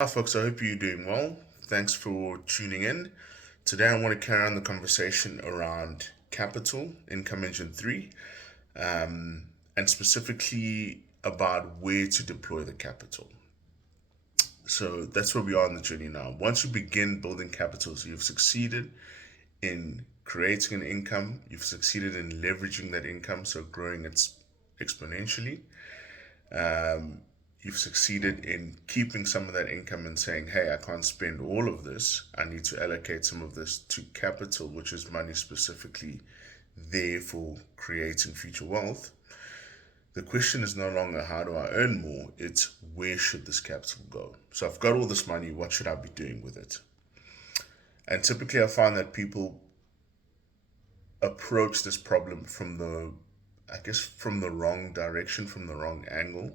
Hi, folks. I hope you're doing well. Thanks for tuning in. Today, I want to carry on the conversation around capital, income engine three, and specifically about where to deploy the capital. So that's where we are on the journey now. Once you begin building capital, so you've succeeded in creating an income, you've succeeded in leveraging that income, so growing it exponentially. You've succeeded in keeping some of that income and saying, hey, I can't spend all of this. I need to allocate some of this to capital, which is money specifically there for creating future wealth. The question is no longer how do I earn more, it's where should this capital go? So I've got all this money, what should I be doing with it? And typically I find that people approach this problem from the wrong direction, from the wrong angle.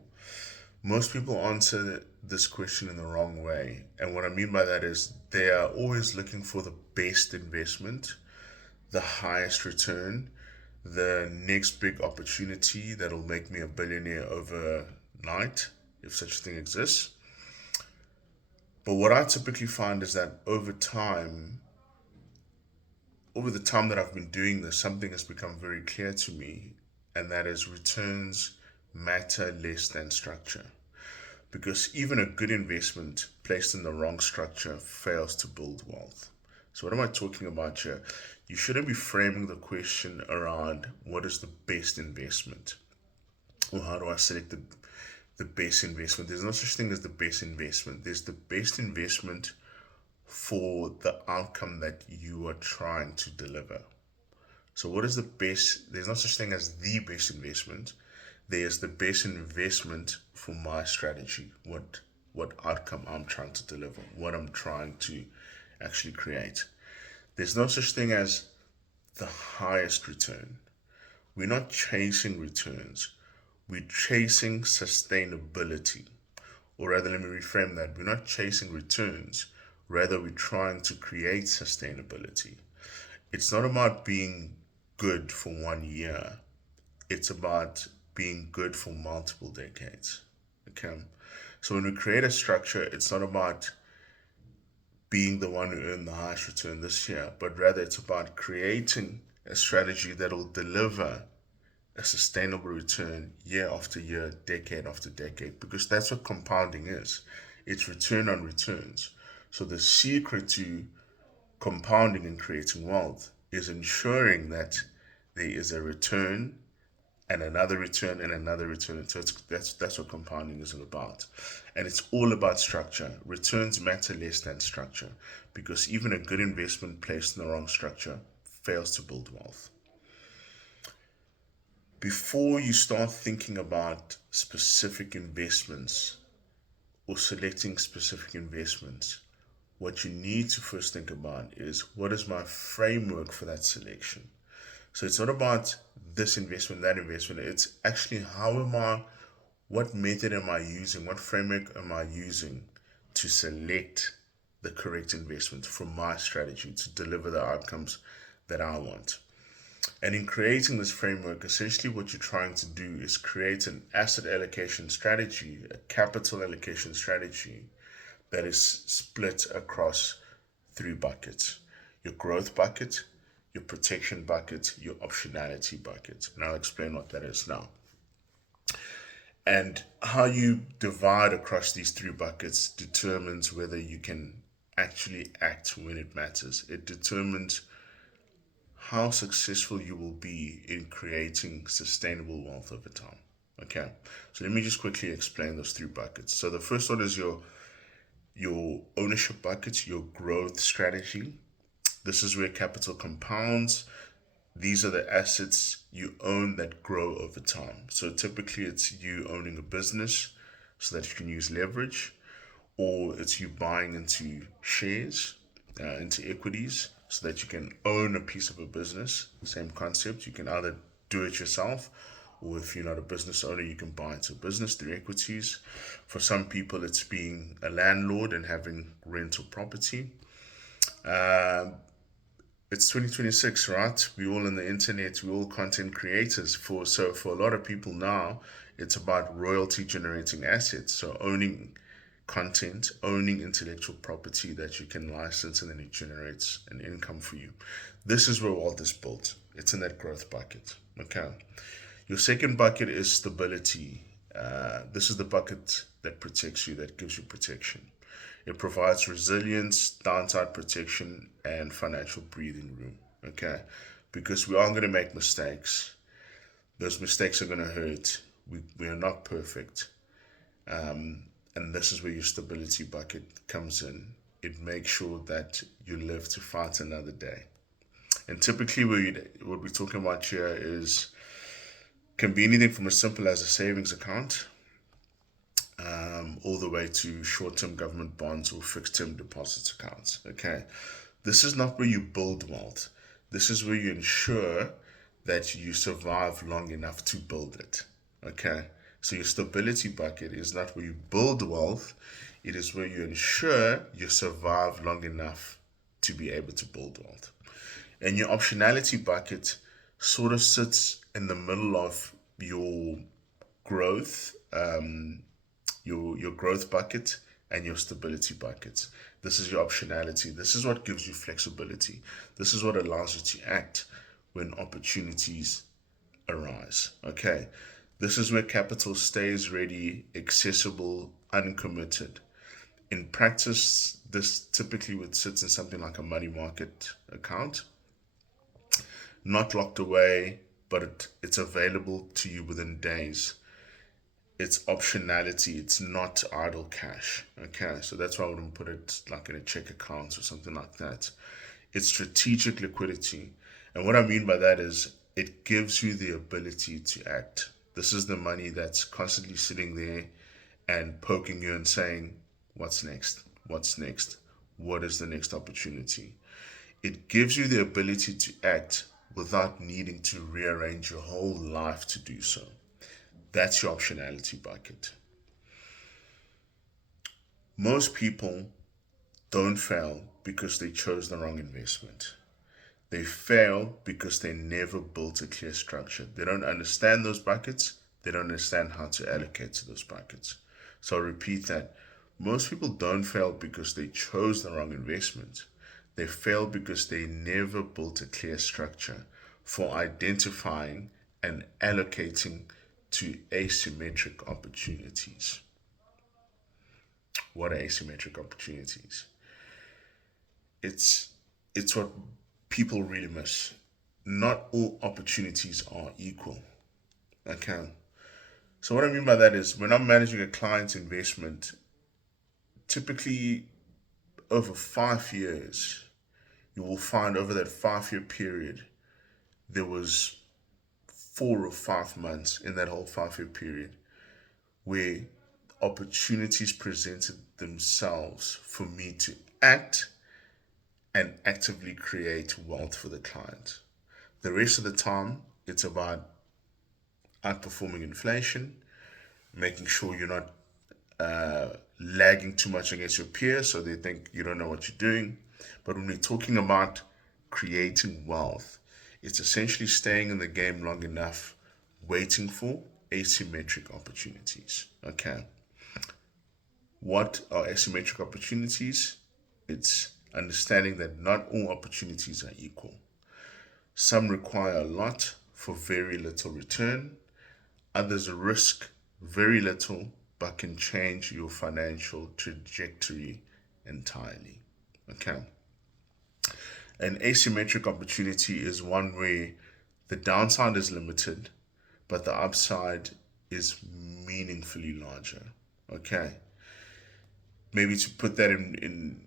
Most people answer this question in the wrong way. And what I mean by that is they are always looking for the best investment, the highest return, the next big opportunity that'll make me a billionaire overnight, if such a thing exists. But what I typically find is that over the time that I've been doing this, something has become very clear to me, and that is returns matter less than structure. Because even a good investment placed in the wrong structure fails to build wealth. So, what am I talking about here? You shouldn't be framing the question around what is the best investment or how do I select the best investment. There's no such thing as the best investment, there's the best investment for the outcome that you are trying to deliver. So, what is the best? There's no such thing as the best investment. There's the best investment for my strategy. What outcome I'm trying to deliver, what I'm trying to actually create. There's no such thing as the highest return. We're not chasing returns. We're chasing sustainability. Or rather, let me reframe that. We're not chasing returns. Rather, we're trying to create sustainability. It's not about being good for 1 year. It's about being good for multiple decades. Okay. So when we create a structure, it's not about being the one who earned the highest return this year, but rather it's about creating a strategy that'll deliver a sustainable return year after year, decade after decade, because that's what compounding is. It's return on returns. So the secret to compounding and creating wealth is ensuring that there is a return and another return and another return. And so that's what compounding is all about. And it's all about structure. Returns matter less than structure because even a good investment placed in the wrong structure fails to build wealth. Before you start thinking about specific investments or selecting specific investments, what you need to first think about is what is my framework for that selection? So it's not about this investment, that investment. It's actually what method am I using? What framework am I using to select the correct investment for my strategy to deliver the outcomes that I want? And in creating this framework, essentially what you're trying to do is create an asset allocation strategy, a capital allocation strategy that is split across three buckets: your growth bucket, your protection bucket, your optionality bucket. And I'll explain what that is now. And how you divide across these three buckets determines whether you can actually act when it matters. It determines how successful you will be in creating sustainable wealth over time. Okay, so let me just quickly explain those three buckets. So the first one is your ownership bucket, your growth strategy. This is where capital compounds. These are the assets you own that grow over time. So typically it's you owning a business so that you can use leverage, or it's you buying into shares, into equities, so that you can own a piece of a business. Same concept. You can either do it yourself, or if you're not a business owner, you can buy into a business through equities. For some people, it's being a landlord and having rental property. Um, it's 2026, right? We all on the internet, we all content creators. For a lot of people now, it's about royalty generating assets. So owning content, owning intellectual property that you can license, and then it generates an income for you. This is where wealth is built. It's in that growth bucket. Okay. Your second bucket is stability. This is the bucket that protects you, that gives you protection. It provides resilience, downside protection, and financial breathing room. Okay. Because we are going to make mistakes. Those mistakes are going to hurt. We are not perfect. And this is where your stability bucket comes in. It makes sure that you live to fight another day. And typically, what we're talking about here is can be anything from as simple as a savings account, all the way to short-term government bonds or fixed-term deposits accounts. Okay, this is not where you build wealth. This is where you ensure that you survive long enough to build it. Okay, so your stability bucket is not where you build wealth. It is where you ensure you survive long enough to be able to build wealth. And your optionality bucket sort of sits in the middle of your growth, your growth bucket and your stability bucket. This is your optionality. This is what gives you flexibility. This is what allows you to act when opportunities arise. Okay. This is where capital stays ready, accessible, uncommitted. In practice, this typically would sit in something like a money market account, not locked away, but it's available to you within days. It's optionality, it's not idle cash. Okay, so that's why I wouldn't put it like in a check account or something like that. It's strategic liquidity. And what I mean by that is it gives you the ability to act. This is the money that's constantly sitting there and poking you and saying, what's next? What's next? What is the next opportunity? It gives you the ability to act without needing to rearrange your whole life to do so. That's your optionality bucket. Most people don't fail because they chose the wrong investment. They fail because they never built a clear structure. They don't understand those buckets. They don't understand how to allocate to those buckets. So I'll repeat that. Most people don't fail because they chose the wrong investment. They fail because they never built a clear structure for identifying and allocating to asymmetric opportunities. What are asymmetric opportunities? It's it's what people really miss. Not all opportunities are equal. Okay. So what I mean by that is when I'm managing a client's investment, typically over 5 years, you will find over that 5 year period, there was 4 or 5 months in that whole 5 year period where opportunities presented themselves for me to act and actively create wealth for the client. The rest of the time, it's about outperforming inflation, making sure you're not lagging too much against your peers so they think you don't know what you're doing. But when we're talking about creating wealth, it's essentially staying in the game long enough, waiting for asymmetric opportunities. Okay. What are asymmetric opportunities? It's understanding that not all opportunities are equal. Some require a lot for very little return. Others risk very little but can change your financial trajectory entirely. Okay. An asymmetric opportunity is one where the downside is limited, but the upside is meaningfully larger. Okay. Maybe to put that in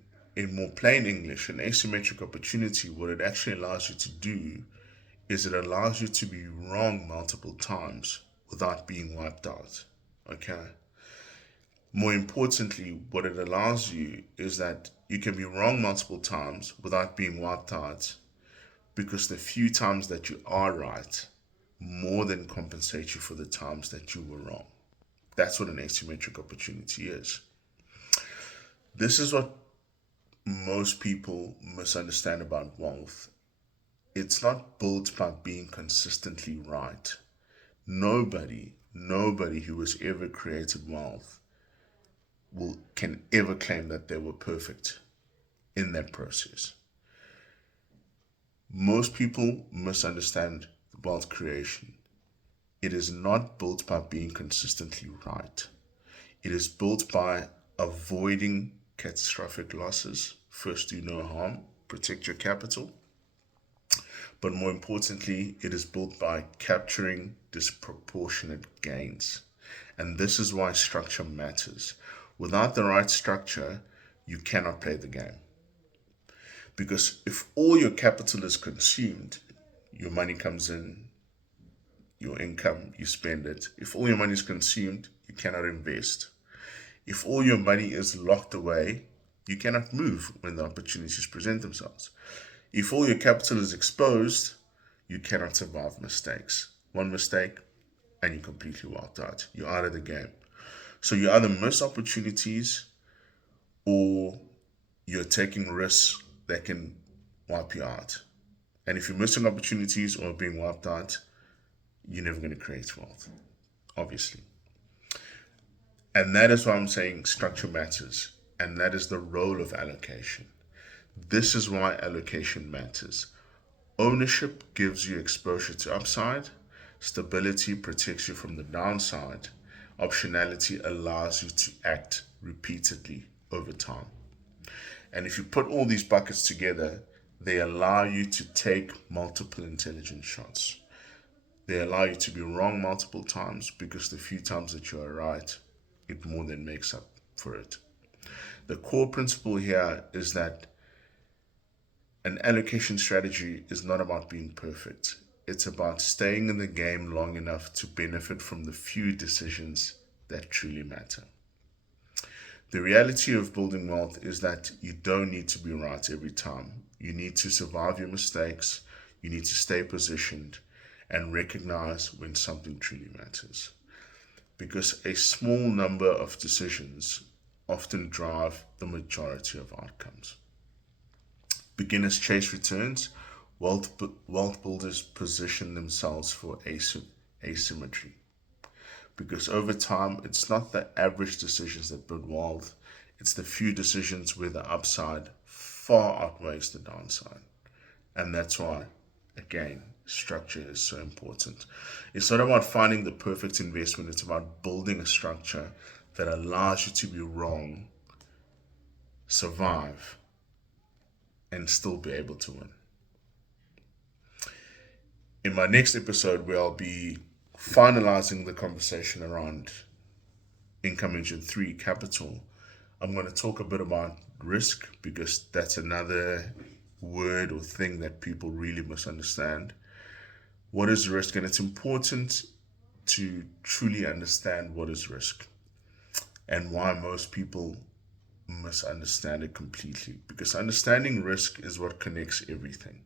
more plain English, an asymmetric opportunity, what it actually allows you to do is it allows you to be wrong multiple times without being wiped out. Okay. More importantly, what it allows you is that you can be wrong multiple times without being wiped out because the few times that you are right more than compensate you for the times that you were wrong. That's what an asymmetric opportunity is. This is what most people misunderstand about wealth. It's not built by being consistently right. Nobody who has ever created wealth can ever claim that they were perfect in that process. Most people misunderstand wealth creation. It is not built by being consistently right. It is built by avoiding catastrophic losses. First, do no harm, protect your capital. But more importantly, it is built by capturing disproportionate gains. And this is why structure matters. Without the right structure, you cannot play the game. Because if all your capital is consumed, your money comes in, your income, you spend it. If all your money is consumed, you cannot invest. If all your money is locked away, you cannot move when the opportunities present themselves. If all your capital is exposed, you cannot survive mistakes. One mistake, and you're completely wiped out. You're out of the game. So you either miss opportunities or you're taking risks that can wipe you out. And if you're missing opportunities or being wiped out, you're never going to create wealth, obviously. And that is why I'm saying structure matters. And that is the role of allocation. This is why allocation matters. Ownership gives you exposure to upside, stability protects you from the downside, optionality allows you to act repeatedly over time. And if you put all these buckets together, they allow you to take multiple intelligent shots. They allow you to be wrong multiple times because the few times that you are right, it more than makes up for it. The core principle here is that an allocation strategy is not about being perfect. It's about staying in the game long enough to benefit from the few decisions that truly matter. The reality of building wealth is that you don't need to be right every time. You need to survive your mistakes, you need to stay positioned, and recognize when something truly matters. Because a small number of decisions often drive the majority of outcomes. Beginners chase returns, wealth builders position themselves for asymmetry. Because over time, it's not the average decisions that build wealth, it's the few decisions where the upside far outweighs the downside. And that's why, again, structure is so important. It's not about finding the perfect investment, it's about building a structure that allows you to be wrong, survive, and still be able to win. In my next episode, where I'll be finalizing the conversation around income engine 3 capital, I'm going to talk a bit about risk because that's another word or thing that people really misunderstand. What is risk? And it's important to truly understand what is risk and why most people misunderstand it completely. Because understanding risk is what connects everything.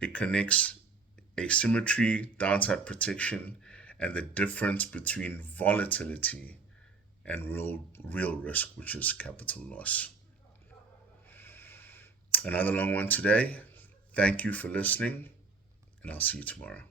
It connects asymmetry, downside protection, and the difference between volatility and real risk, which is capital loss. Another long one today. Thank you for listening, and I'll see you tomorrow.